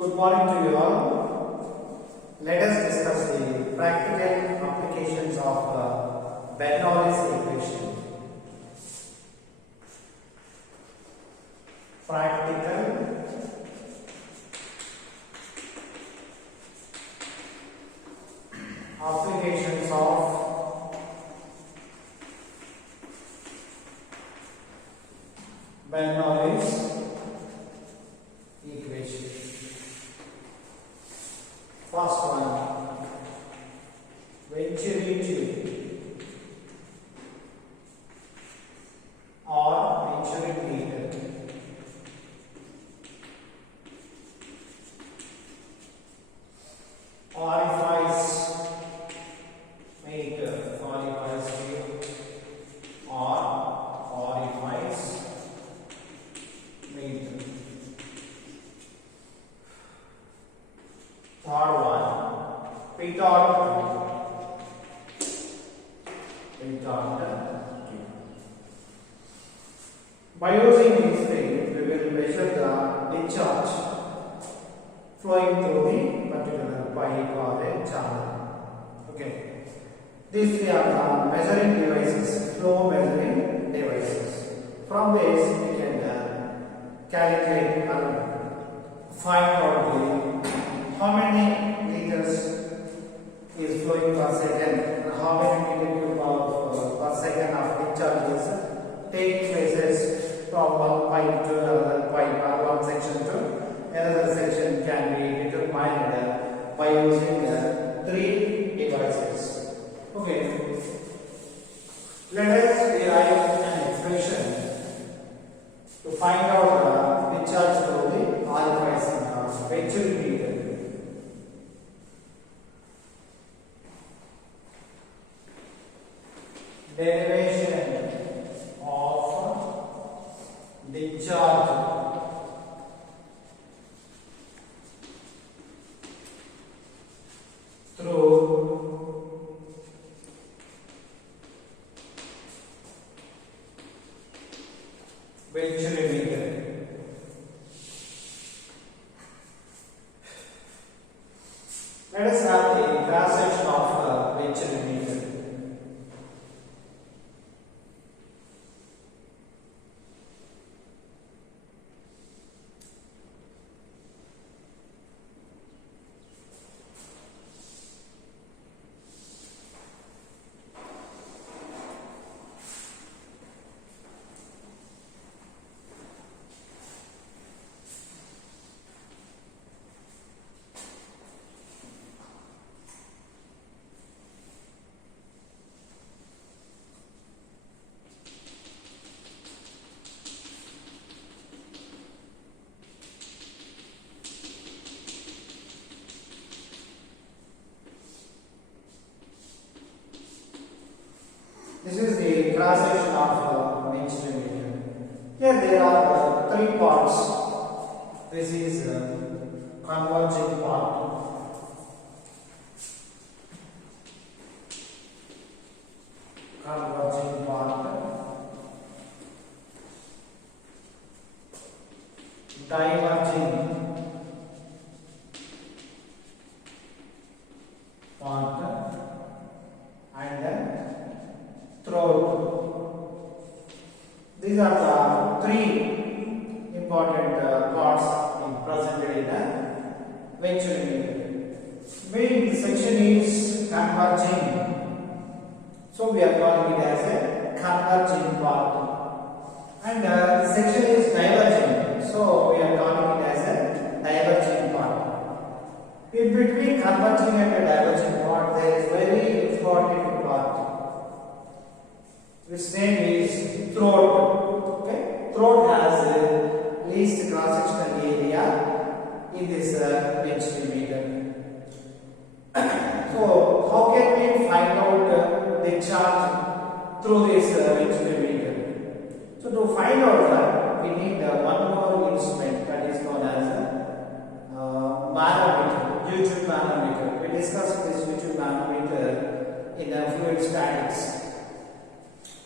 Good morning to you all. Let us discuss the practical applications of Bernoulli's equation. Practical applications of Bernoulli's equation. First one, Venturi tube or Venturi meter. Orifice meter, orifice tube or orifice meter. Third one, petard tube. By using these things, we will measure the discharge flowing through the particular pipe or a channel. Okay. These three are the measuring devices, flow measuring devices. From this, we can calculate and find out how many liters is flowing per second and how many meter cube of per second of discharge is take places from one pipe to another pipe or one section to another section can be determined by using three devices. Okay. Let us derive an expression to find out the discharge through the orifice Venturi meter. Derivation of discharge through Venturi meter. Let us have the cross section of Venturi meter. This is the cross section of Venturi meter. Here there are three parts. This is converging part. Converging part. Diverging part. And then throat. These are the three important parts presented in the Venturi meter. When the section is converging, so we are calling it as a converging part. And the section is diverging, so we are calling it as a diverging part. In between converging and diverging part, there is very important part. Its name is throat. Okay, throat has least cross-sectional area in this Venturi meter. So, how can we find out the charge through this Venturi meter? So, to find out that, we need one more instrument that is known as manometer, YouTube manometer. We discussed this YouTube manometer in fluid statics.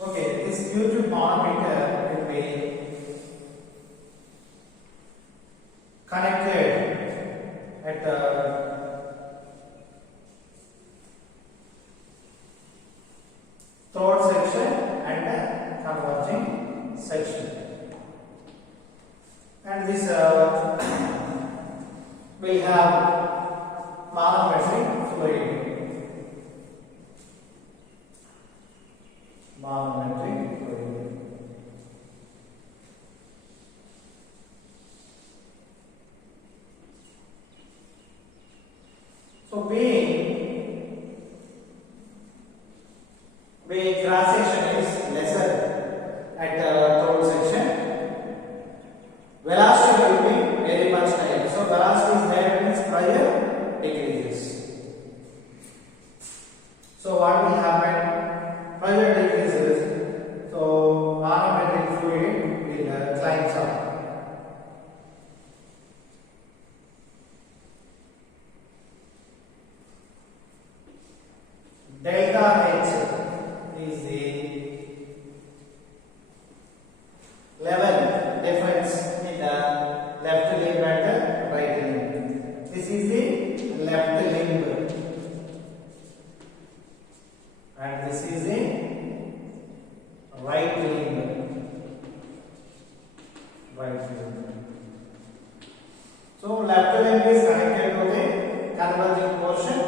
Okay, this YouTube manometer and this we have manometric fluid. Manometric fluid. So B cross section is lesser at throat section. Velocity will be very much higher. So velocity is higher means pressure decreases. So what will happen? Pressure decreases. So manometric fluid will climb up. Delta H is the level difference in the left limb and the right limb. This is the left limb and this is the right limb. Right limb. So left limb is connected to the converging portion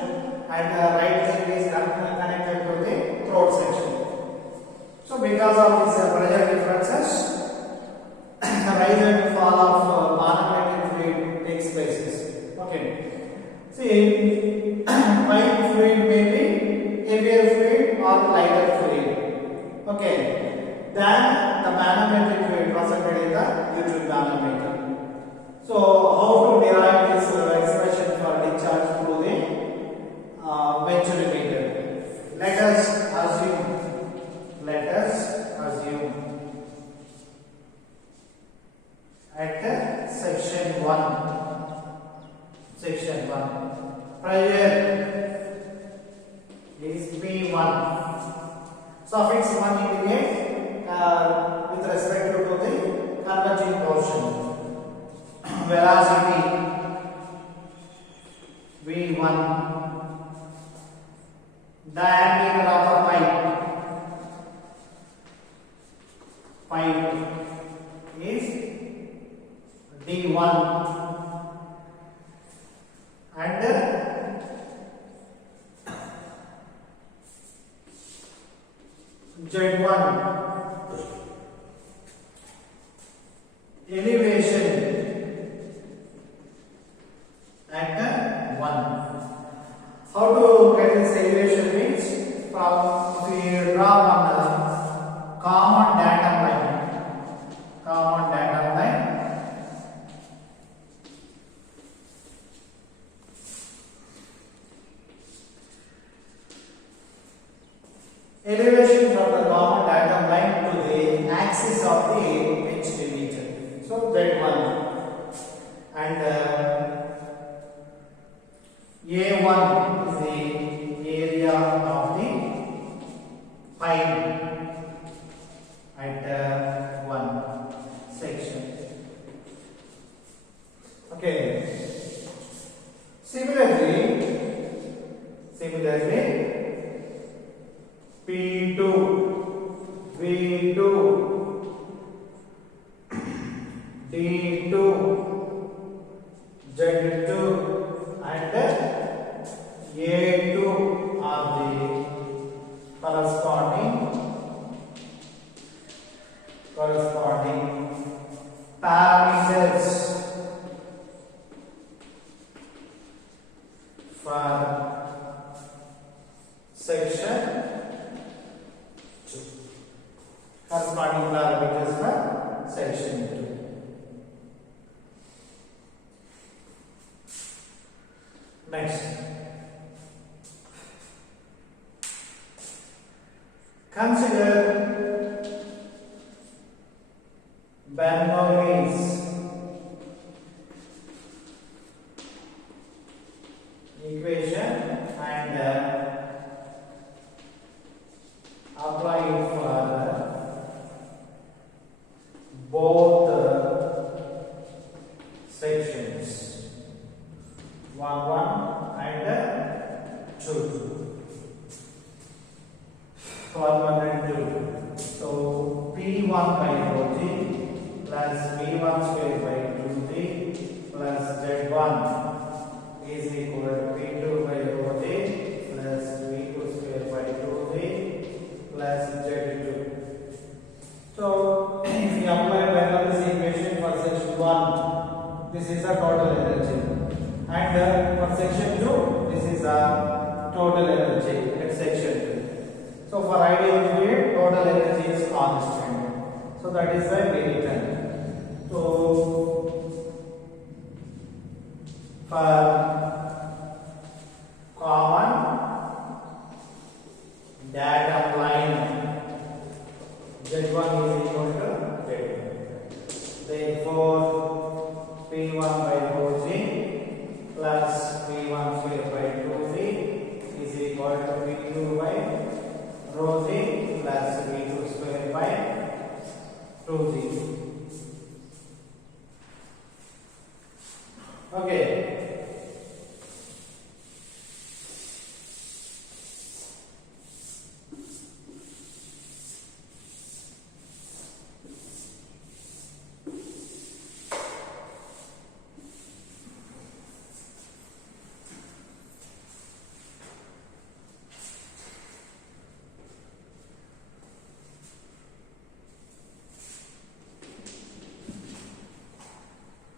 and the right limb is connected to the throat section. So because of these pressure differences, the rise and fall of manometric fluid takes place. Okay. See, white fluid may be heavier fluid or lighter fluid. Okay. Then the manometric fluid presented in the YouTube manometer. So how to derive this expression for discharge through the Venturi meter? Let us assume at section 1 pressure is P1. Suffix 1 indicates with respect to the converging portion. Velocity V1. Diameter of a pipe is D1 and Z1. Elevation at 1. How to get this elevation means from if we draw one common datum line. Elevation from the common datum line to the axis of the pitched region. So Z1 and A1 is the area of the pipe at 1 section. Okay. Similarly P2, V2, D2, Z2 and A2 are the corresponding parameters for section 2. Corresponding parameters for section 2. Next, consider Bernoulli's equation and apply it for both sections 1 and 2. 1 and 2. So P1 by rho g plus V1 square this is the total energy, and for section 2 this is the total energy at section 2. So for ideal fluid total energy is constant, so that is the weight. So for common datum line Z1 is equal to Z2. Therefore P1 by rho G plus P1 square by 2Z is equal to P2 by rho G plus P2 square by 2Z. Okay.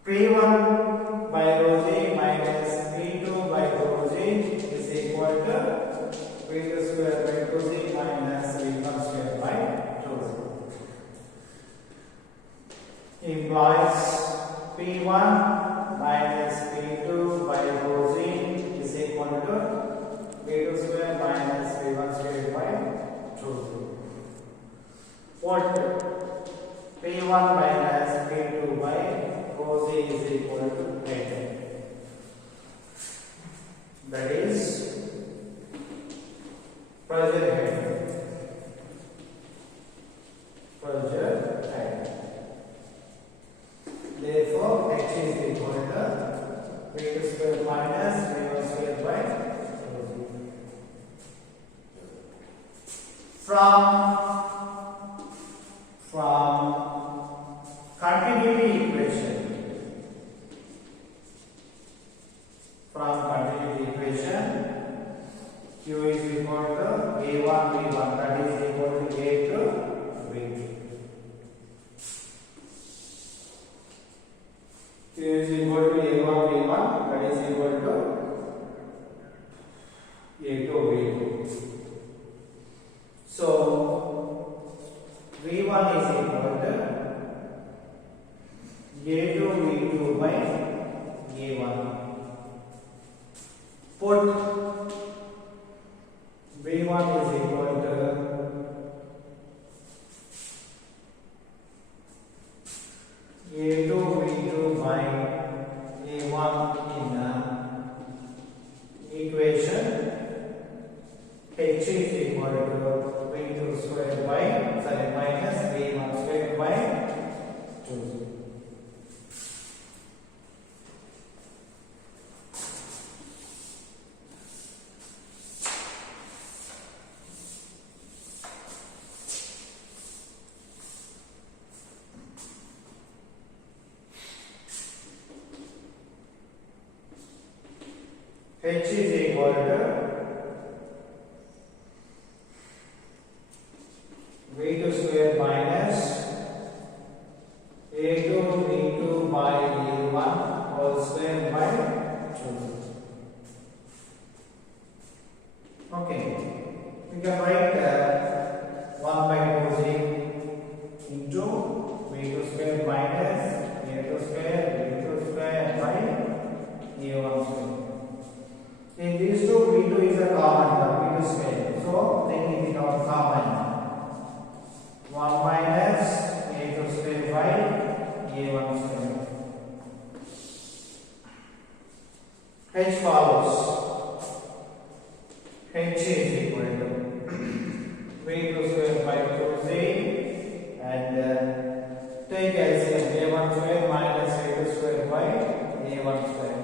P1 by rho G minus P2 by rho G is equal to P2 square by 2Z minus P1 square by 2Z. Implies P1 minus P2 by rho G is equal to P2 square minus P1 square by 2Z. What P1 minus P2 by rho G is equal to 8. That is pressure head. Pressure head. Therefore, H is equal to P2 square minus P1 square by rho G. From continuity equation. From continuity equation, Q is equal to A1 V1, that is equal to A2 V2. Q is equal to A1 V1, that is equal to A2 V2. So V1 is equal to A2 V2 by A1. Put V1 is equal to A2 V2 by A1 in equation. H is equal to V2 square by minus V1 square by 2. H is equal to V2 square minus A2 V2 by A1 whole square by 2. Okay, we can write 1 by 2Z into V2 square minus A2 square V2 square by A1 square. In these two, V2 is a common, V2 square. So, taking it out common. 1 minus A2 square by A1 square. H follows. H is equal to V2 square by 2Z and take LCM A1 square minus A2 square by A1 square.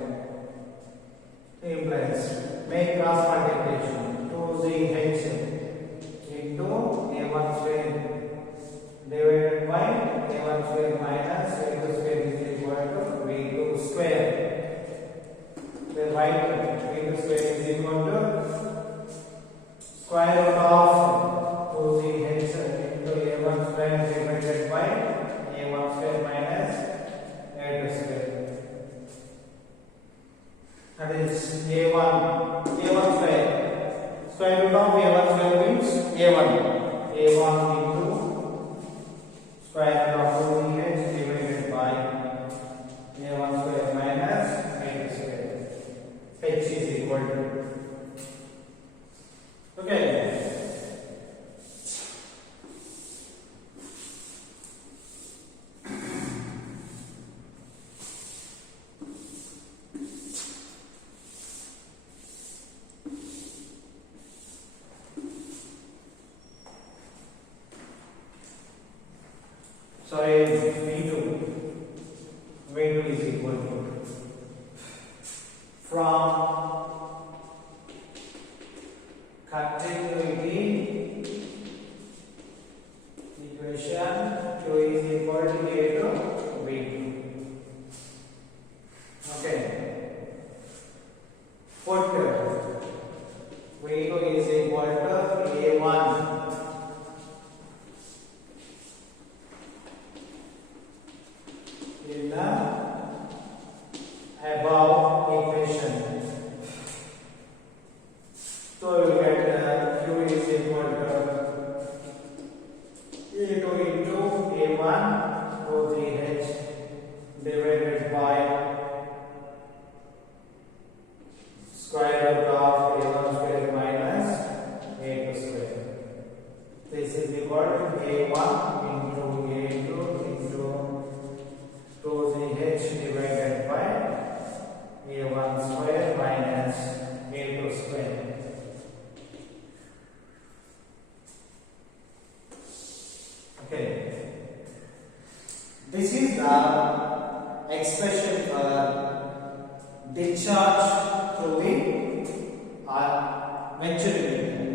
equal to from continuity equation Q is equal to A to V2. Okay. Put V2 is equal to A1 in the above equation. So you get Q is equal to A2 into A1 rho 3H divided by square root of A1 square minus A2 square. This is equal to A1 into A2 into rho 3H divided by A1 square minus A2 square. Okay. This is the expression for discharge through the Venturi method.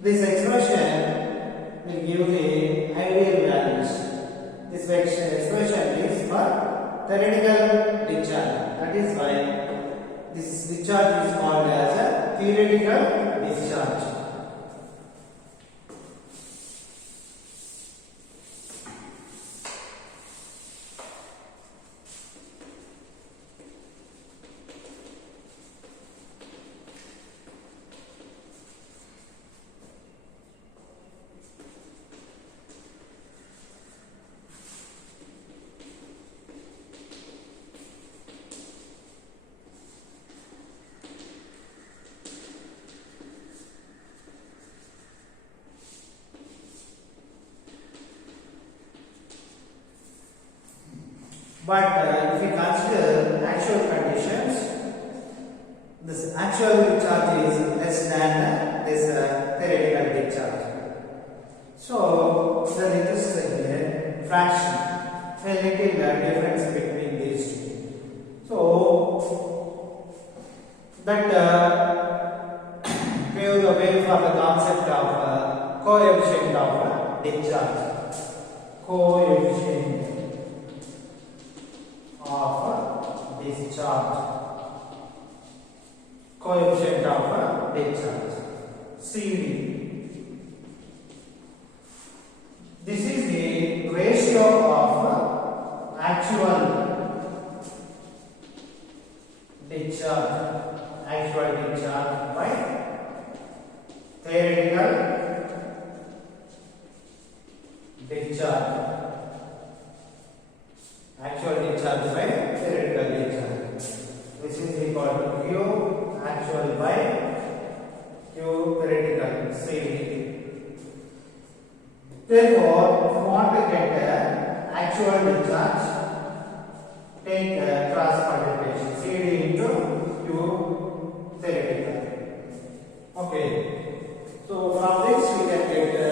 This expression will give the ideal values. This expression is for theoretical discharge. That is why this discharge is called as a theoretical discharge. But if we consider actual conditions, this actual discharge is less than this theoretical discharge. So there is just here fraction, a little difference between these two. So that pave the way for the concept of coefficient of discharge. Coefficient of discharge. Coefficient of discharge. CD. This is the ratio of actual discharge by theoretical discharge. Actual discharge by theoretical discharge. This is equal to Q actual by Q theoretical CV. Therefore, if you want to get actual discharge, take cross multiplication CD into Q theoretical. Okay. So from this we can get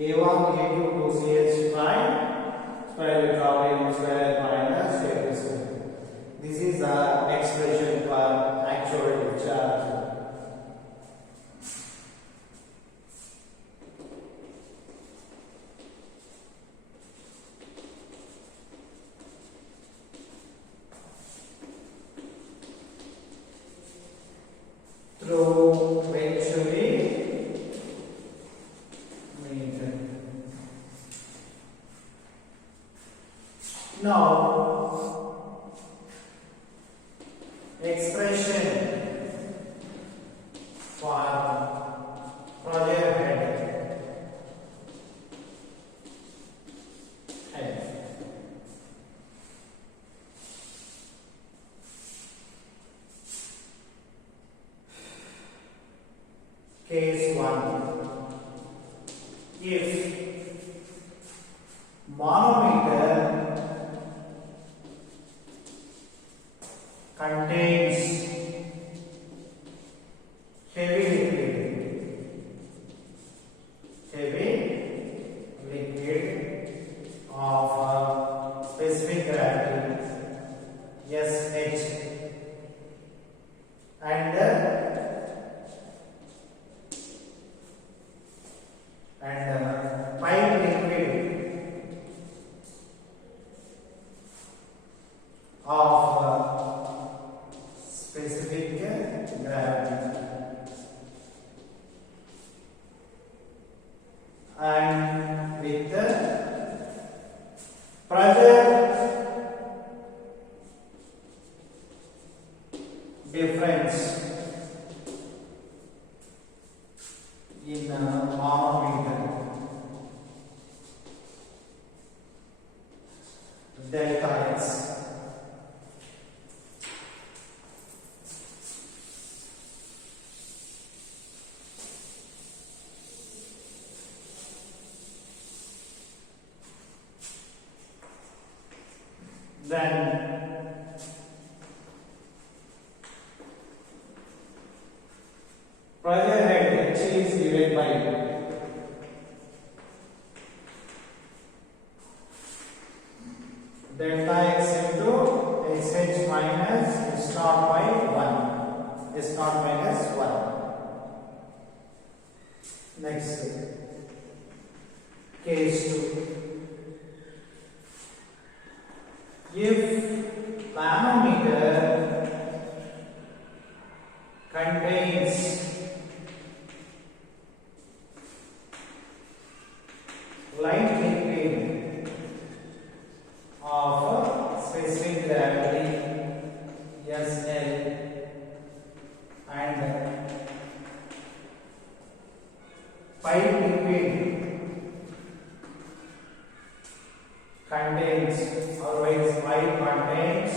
A1, A2 to CH prime square root of A1 square minus A2 square. This is the expression for actual discharge. Through Venturi method. Now, expression for project head. Case 1. If manometer contains heavy liquid of specific gravity SH and pipe liquid of specific gravity and with the pressure difference in manometer delta x. Then pressure head H is given by delta x into SH minus S naught by 1. S naught minus 1. Next, case 2. If manometer contains light liquid of specific gravity SL and pipe liquid contains, always pipe contains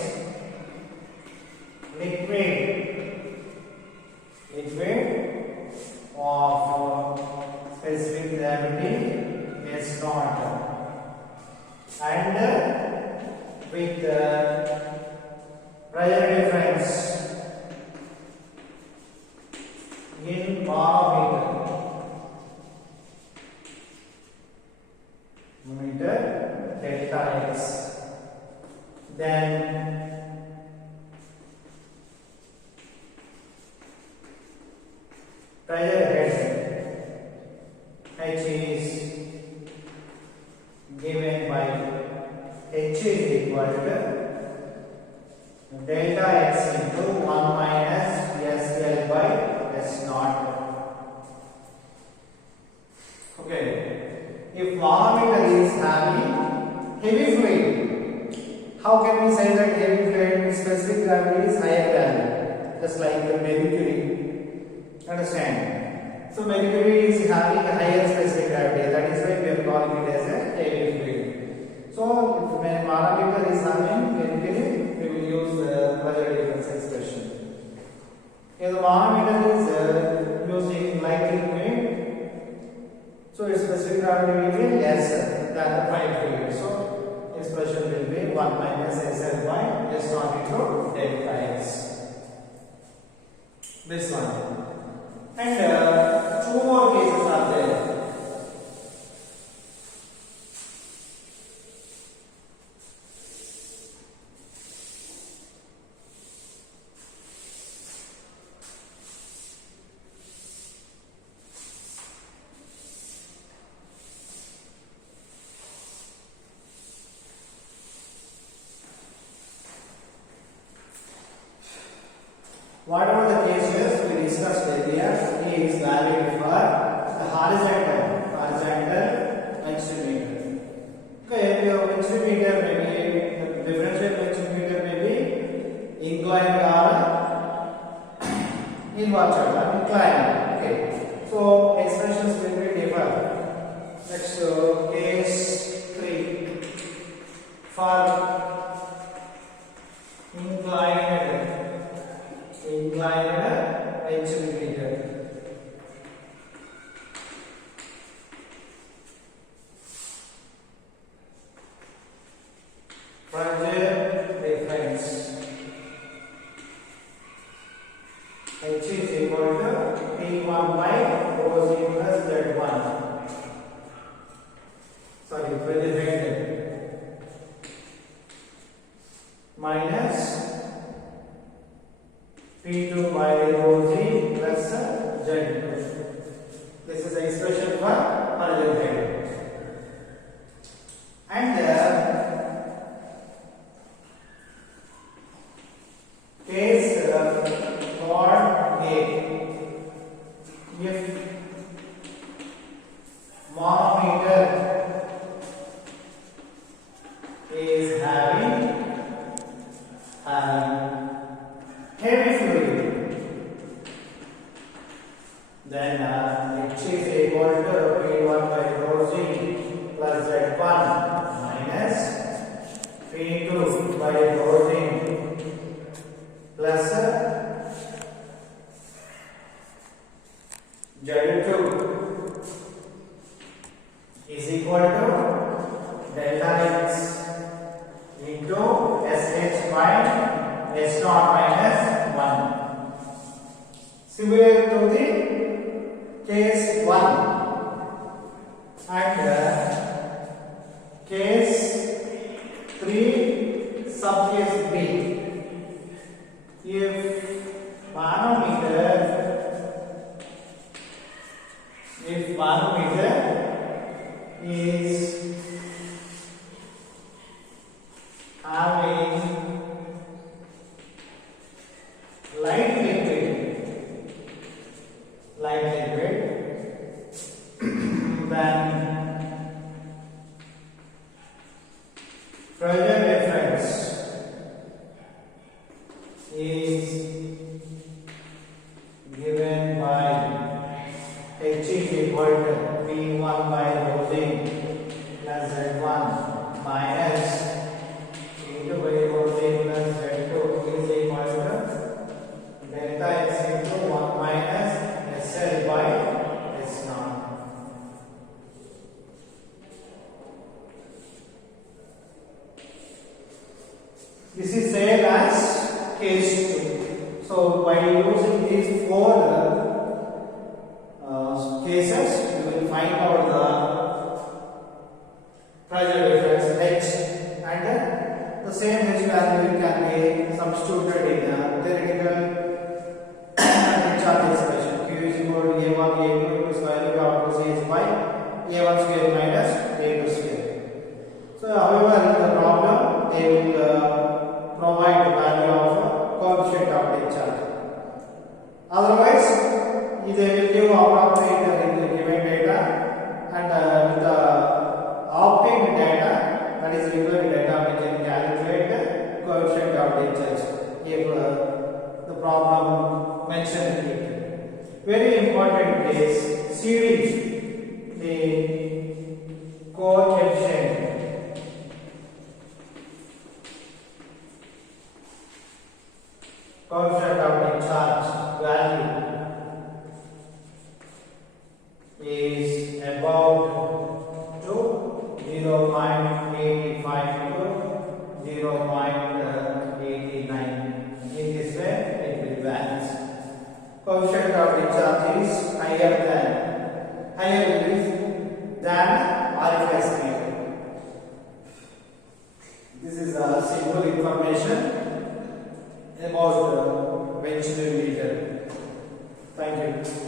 liquid of specific gravity S naught and with pressure difference in manometer delta x, then pressure head H is given by H is equal to delta x into 1 minus SL by S naught. Okay, if manometer is having heavy fluid, how can we say that heavy fluid specific gravity is higher than, just like the mercury? Understand? So mercury is having a higher specific gravity, that is why we are calling it as a heavy fluid. So if manometer is having mercury, we will use the pressure difference expression. If the manometer is using light liquid, so its specific gravity will be lesser than the pipe fluid. So expression will be 1 minus SL by S naught into delta x. This one. And 2 more cases are there. Whatever the cases we discussed earlier is valid for the horizontal mixed-meter. Okay, your mixed-meter may be, the differential mixed-meter may be inclined or inverted or inclined. Okay, so expressions will be different. Next, case 3 for inclined mixed-meter. minus P2 by rho G plus Z2. This is the expression for horizontal head. And case mod A, if manometer is having heavy fluid, then H is equal to P1 by rho G plus Z1 minus P2 by rho G plus Z2 is equal to delta X into SH by S0 minus 1. Similar to the case 1 and case 3 sub case B. If manometer is having light liquid then pressure difference is given by H is equal to P1 by rho G plus Z1 minus P2 by rho G plus Z2 is equal to delta X into 1 minus SL by S0. This is same as case 2. So by using these four cases, you will find out the pressure difference H, and the same H value can be substituted in a theoretical discharge expression. Q is equal to A1 A2 square root of 2 by A1 square minus A2 square. So however in the problem they will provide the value of coefficient of discharge. Otherwise, they will give appropriate given data, and with the obtained data, that is required data, we can calculate the coefficient of discharge if the problem mentioned it. Very important is series, the coefficient of discharge value is about to 0.85 to 0.89. In this way it will balance. Coefficient of discharge is higher than RFS meter. This is a simple information about Venturi meter. Thank you.